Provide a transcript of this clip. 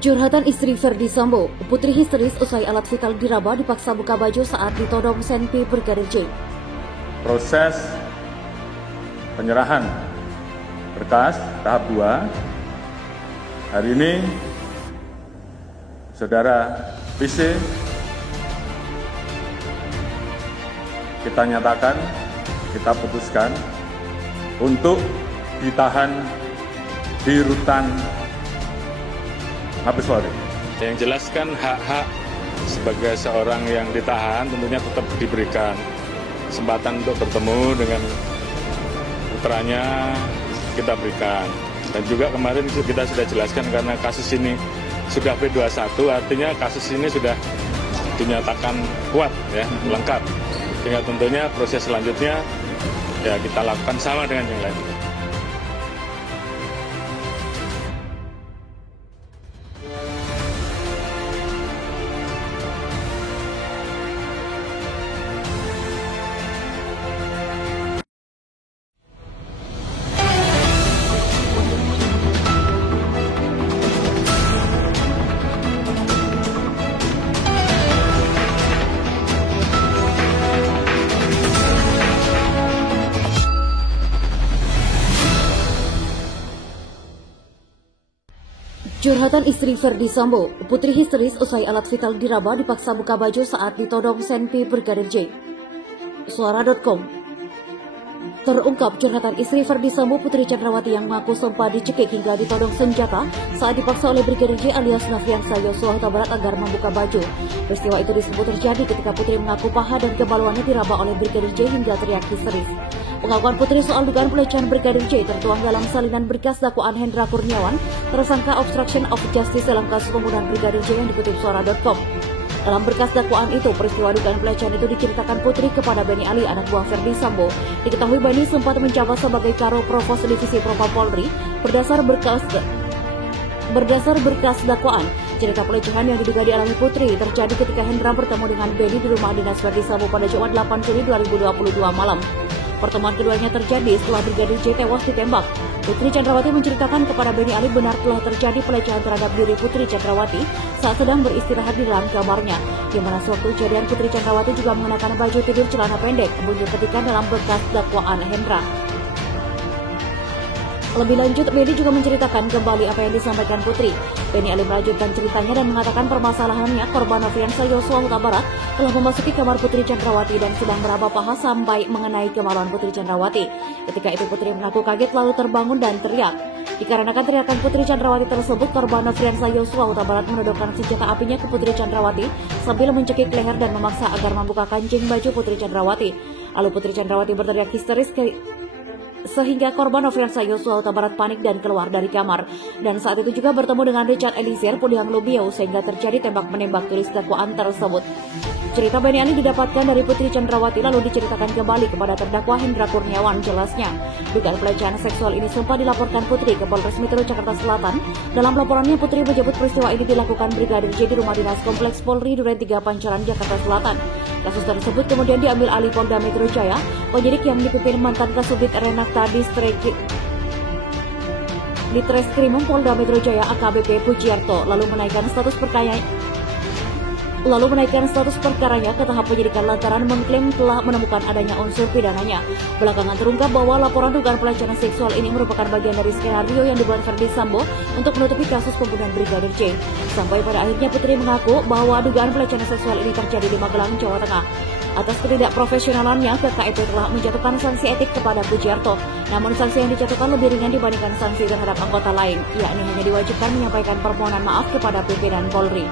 Curhatan istri Verdi Sambo, putri histeris usai alat vital diraba dipaksa buka baju saat ditodong Senpi Brigadir J. Proses penyerahan berkas tahap 2 hari ini Saudara PC kita nyatakan, kita putuskan untuk ditahan di rutan Mabes Polri. Yang jelas kan hak-hak sebagai seorang yang ditahan tentunya tetap diberikan kesempatan untuk bertemu dengan putranya, kita berikan. Dan juga kemarin kita sudah jelaskan karena kasus ini sudah P21, artinya kasus ini sudah dinyatakan kuat, ya, lengkap. Sehingga tentunya proses selanjutnya ya kita lakukan sama dengan yang lain. Curhatan istri Verdi Sambo, putri histeris usai alat vital diraba dipaksa buka baju saat ditodong Senpi Brigadir J. Suara.com. Terungkap curhatan istri Verdi Sambo, Putri Chandrawati yang mengaku sempat dicekik hingga ditodong senjata saat dipaksa oleh Brigadir J alias Nofriansah Yosua Huta Barat agar membuka baju. Peristiwa itu disebut terjadi ketika Putri mengaku paha dan kebaluannya diraba oleh Brigadir J hingga teriak histeris. Pengakuan Putri soal dugaan pelecehan Brigadir J tertuang dalam salinan berkas dakwaan Hendra Kurniawan, tersangka obstruction of justice dalam kasus pembunuhan Brigadir J yang dikutip Suara.com. Dalam berkas dakwaan itu, peristiwa dugaan pelecehan itu diceritakan Putri kepada Benny Ali, anak buah Verdi Sambo. Diketahui Benny sempat menjabat sebagai Karo Provos Divisi Propam Polri berdasar berkas dakwaan. Cerita pelecehan yang diduga dialami Putri terjadi ketika Hendra bertemu dengan Benny di rumah dinas Verdi Sambo pada Jumat 8 Juli 2022 malam. Pertemuan keduanya terjadi setelah Brigadir J tewas ditembak. Putri Chandrawati menceritakan kepada Benny Ali benar telah terjadi pelecehan terhadap diri Putri Chandrawati saat sedang beristirahat di dalam kamarnya, di mana sewaktu kejadian Putri Chandrawati juga mengenakan baju tidur celana pendek, bunyi ketikan dalam berkas dakwaan Hendra. Lebih lanjut, Benny juga menceritakan kembali apa yang disampaikan Putri. Benny Ali melanjutkan ceritanya dan mengatakan permasalahannya korban Nofriansah Yosua Huta Barat telah memasuki kamar Putri Chandrawati dan sedang meraba paha sampai mengenai kemaluan Putri Chandrawati. Ketika itu Putri mengaku kaget lalu terbangun dan teriak. Dikarenakan teriakan Putri Chandrawati tersebut, korban Nofriansah Yosua Huta Barat menodongkan senjata apinya ke Putri Chandrawati sambil mencekik leher dan memaksa agar membuka kancing baju Putri Chandrawati. Lalu Putri Chandrawati berteriak histeris sehingga korban Nofriansah Yosua Huta Barat panik dan keluar dari kamar. Dan saat itu juga bertemu dengan Richard Eliezer Pudiang Lumiu sehingga terjadi tembak-menembak tulis dakwaan tersebut. Cerita Benny Ali didapatkan dari Putri Chandrawati lalu diceritakan kembali kepada terdakwa Hendra Kurniawan. Jelasnya, dugaan pelecehan seksual ini sempat dilaporkan Putri ke Polres Metro Jakarta Selatan. Dalam laporannya, Putri menyebut peristiwa ini dilakukan Brigadir J di rumah dinas Kompleks Polri Duren 3 Pancoran, Jakarta Selatan. Kasus tersebut kemudian diambil alih Polda Metro Jaya. Penyidik yang dipimpin mantan Kasubdit Renata di Treskrimum Polda Metro Jaya AKBP Pujiarto lalu menaikkan status perkaranya ke tahap penyidikan lantaran mengklaim telah menemukan adanya unsur pidananya. Belakangan terungkap bahwa laporan dugaan pelecehan seksual ini merupakan bagian dari skenario yang dibuat Verdi Sambo untuk menutupi kasus pembunuhan Brigadir J. Sampai pada akhirnya Putri mengaku bahwa dugaan pelecehan seksual ini terjadi di Magelang, Jawa Tengah. Atas ketidakprofesionalannya, KKIP telah menjatuhkan sanksi etik kepada Pujiarto. Namun sanksi yang dijatuhkan lebih ringan dibandingkan sanksi terhadap anggota lain, yakni hanya diwajibkan menyampaikan permohonan maaf kepada pimpinan Polri.